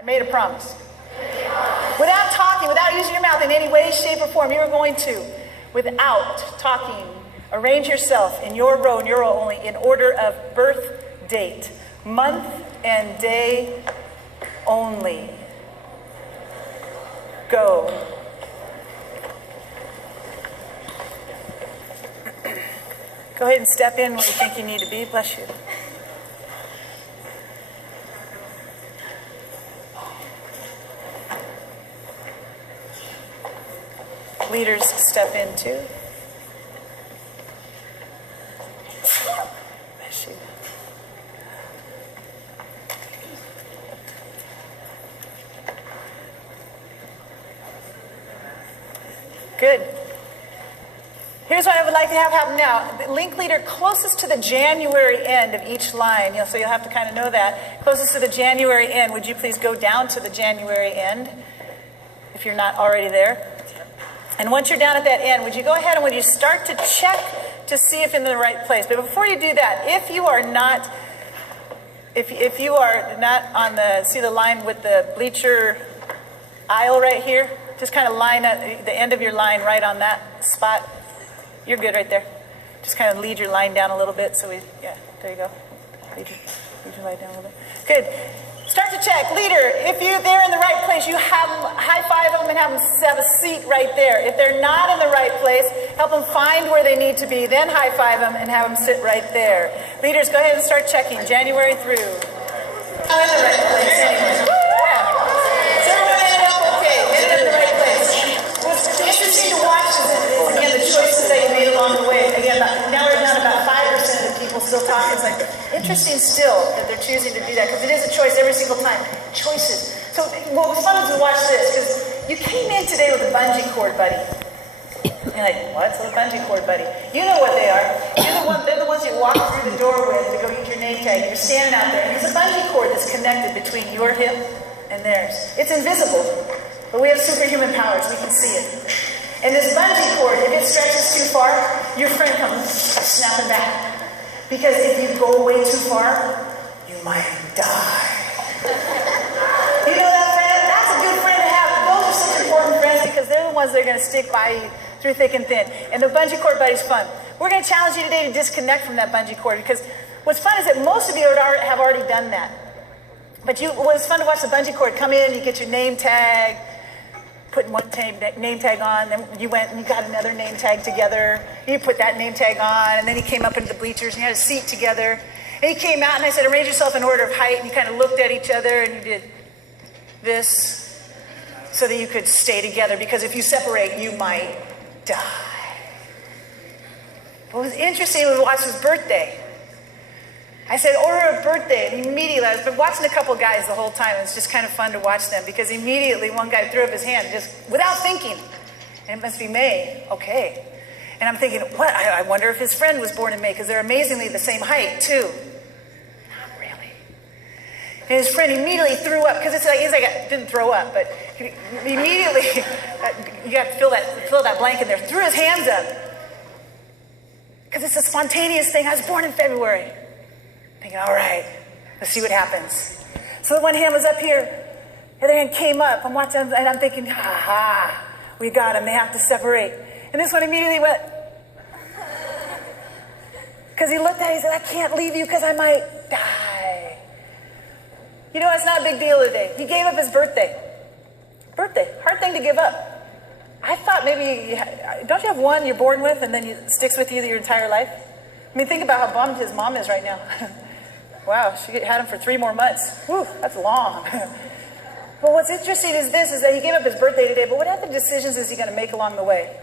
I made a promise. Without talking, without using your mouth in any way, shape, or form, you are going to, without talking, arrange yourself in your row and your row only in order of birth date, month and day only. Go. Go ahead and step in where you think you need to be. Bless you. Leaders step in too. Bless you. Good. Here's what I would like to have happen now. The link leader closest to the January end of each line, so you'll have to kind of know that. Closest to the January end, would you please go down to the January end if you're not already there? And once you're down at that end, would you go ahead and would you start to check to see if in the right place? But before you do that, if you are not on the, see the line with the bleacher aisle right here? Just kind of line up the end of your line right on that spot. You're good right there. Just kind of lead your line down a little bit. So yeah, there you go. Lead your line down a little bit. Good. Start to check. Leader, if they're in the right place, you have them, high five them and have them have a seat right there. If they're not in the right place, help them find where they need to be, then high five them and have them sit right there. Leaders, go ahead and start checking January through. Oh, in the right place anyway. Yeah. So everyone ended up okay. Ended up in the right place. What's interesting to watch is again the choices that you made along the way. Again, now we're down about 5% of the people still talking. It's like interesting still that they're choosing to do that because it is a choice every single time. Choices. So what was fun to watch this because you came in today with a bungee cord, buddy. You're like, what's a bungee cord, buddy? You know what they are. They're the ones you walk through the door with to go get your name tag. You're standing out there, and there's a bungee cord that's connected between your hip and theirs. It's invisible, but we have superhuman powers. We can see it. And this bungee cord, if it stretches too far, your friend comes snapping back. Because if you go way too far, you might die. You know that friend? That's a good friend to have. Those are such important friends because they're the ones that are going to stick by you through thick and thin. And the bungee cord buddy's fun. We're going to challenge you today to disconnect from that bungee cord because what's fun is that most of you have already done that. But what's fun to watch the bungee cord come in, you get your name tag, putting one name tag on, then you went and you got another name tag together. You put that name tag on, and then he came up into the bleachers and you had a seat together. And he came out and I said, arrange yourself in order of height, and you kind of looked at each other and you did this so that you could stay together because if you separate, you might die. What was interesting was watch his birthday. I said, order a birthday, and immediately, I've been watching a couple guys the whole time, and it's just kind of fun to watch them, because immediately one guy threw up his hand, just without thinking, and it must be May, okay. And I'm thinking, what, I wonder if his friend was born in May, because they're amazingly the same height, too. Not really. And his friend immediately threw up, because he's like, didn't throw up, but he immediately, you got to fill that blank in there, threw his hands up, because it's a spontaneous thing. I was born in February. Thinking, all right, let's see what happens. So the one hand was up here, the other hand came up. I'm watching, and I'm thinking, we got him. They have to separate. And this one immediately went, because he looked at it, he said, I can't leave you because I might die. You know, it's not a big deal today. He gave up his birthday. Birthday, hard thing to give up. I thought maybe, don't you have one you're born with and then it sticks with you your entire life? I mean, think about how bummed his mom is right now. Wow, she had him for 3 more months. Whew, that's long. But what's interesting is that he gave up his birthday today, but what other decisions is he going to make along the way?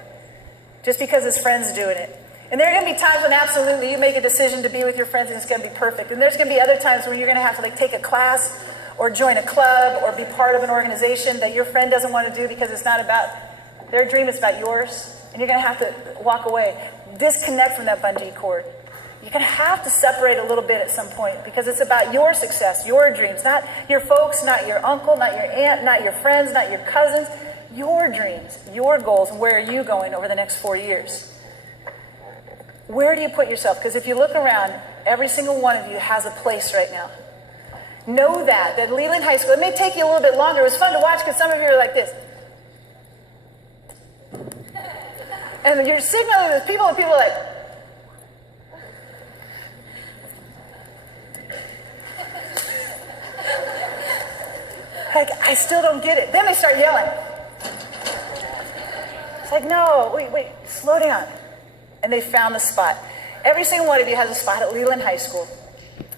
Just because his friend's doing it. And there are going to be times when absolutely you make a decision to be with your friends and it's going to be perfect. And there's going to be other times when you're going to have to take a class or join a club or be part of an organization that your friend doesn't want to do because it's not about their dream, it's about yours. And you're going to have to walk away. Disconnect from that bungee cord. You're going to have to separate a little bit at some point because it's about your success, your dreams, not your folks, not your uncle, not your aunt, not your friends, not your cousins, your dreams, your goals, and where are you going over the next 4 years? Where do you put yourself? Because if you look around, every single one of you has a place right now. Know that Leland High School, it may take you a little bit longer. It was fun to watch because some of you are like this. And you're signaling with people, and people are like, I still don't get it. Then they start yelling. It's like, no, wait, slow down. And they found the spot. Every single one of you has a spot at Leland High School.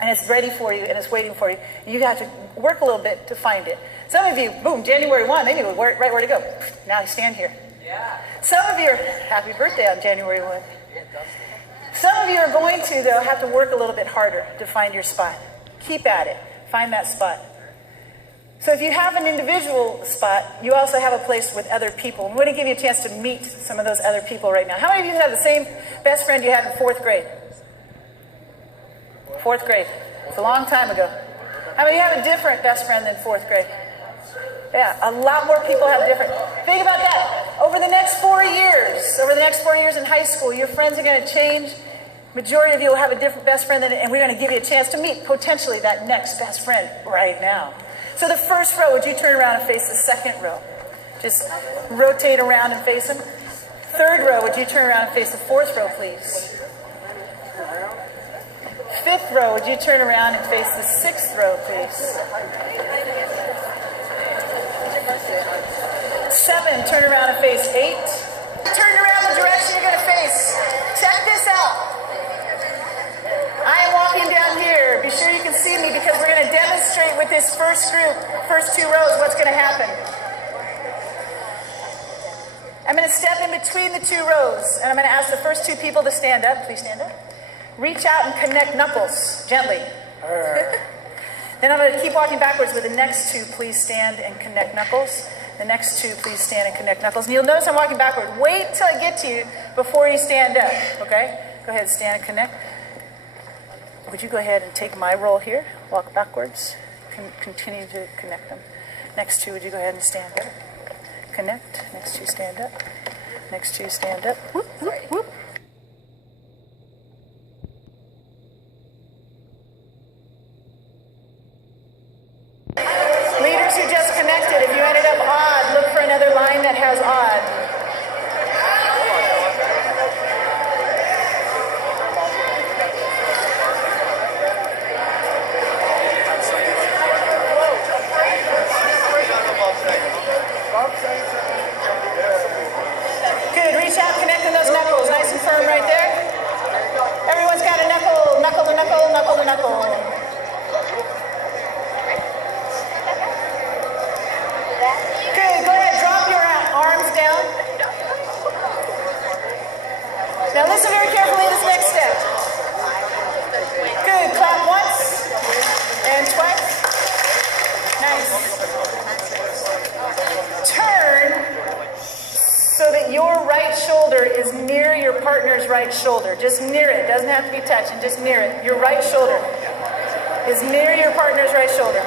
And it's ready for you, and it's waiting for you. You have to work a little bit to find it. Some of you, boom, January 1, they knew right where to go. Now you stand here. Yeah. Some of you are, happy birthday on January 1. Some of you are going to, though, have to work a little bit harder to find your spot. Keep at it. Find that spot. So if you have an individual spot, you also have a place with other people. I'm going to give you a chance to meet some of those other people right now. How many of you have the same best friend you had in 4th grade? 4th grade. It's a long time ago. How many of you have a different best friend than 4th grade? Yeah, a lot more people have different. Think about that. Over the next 4 years in high school, your friends are going to change. Majority of you will have a different best friend, and we're going to give you a chance to meet potentially that next best friend right now. So the first row, would you turn around and face the second row? Just rotate around and face them. Third row, would you turn around and face the fourth row, please? Fifth row, would you turn around and face the sixth row, please? 7, turn around and face 8. Turn around the direction you're going to face. Check this out. I am walking down here. Be sure you can see me because we're going to demonstrate with this first group, first 2 rows, what's going to happen. I'm going to step in between the 2 rows, and I'm going to ask the first 2 people to stand up. Please stand up. Reach out and connect knuckles gently. Then I'm going to keep walking backwards with the next 2. Please stand and connect knuckles. The next 2, please stand and connect knuckles. And you'll notice I'm walking backward. Wait till I get to you before you stand up, okay? Go ahead, stand and connect. Would you go ahead and take my role here? Walk backwards. Continue to connect them. Next 2, would you go ahead and stand up? Connect. Next 2, stand up. Next 2, stand up. Whoop, whoop, whoop. Leaders who just connected, if you ended up odd, look for another line that has odd. Good, reach out, connecting those knuckles, nice and firm right there. Everyone's got a knuckle, knuckle to knuckle, knuckle to knuckle. Good, go ahead, drop your arms down. Now listen very carefully to this next step. Good, clap once and twice. Nice. Turn so that your right shoulder is near your partner's right shoulder. Just near it. Doesn't have to be touching. Just near it. Your right shoulder is near your partner's right shoulder.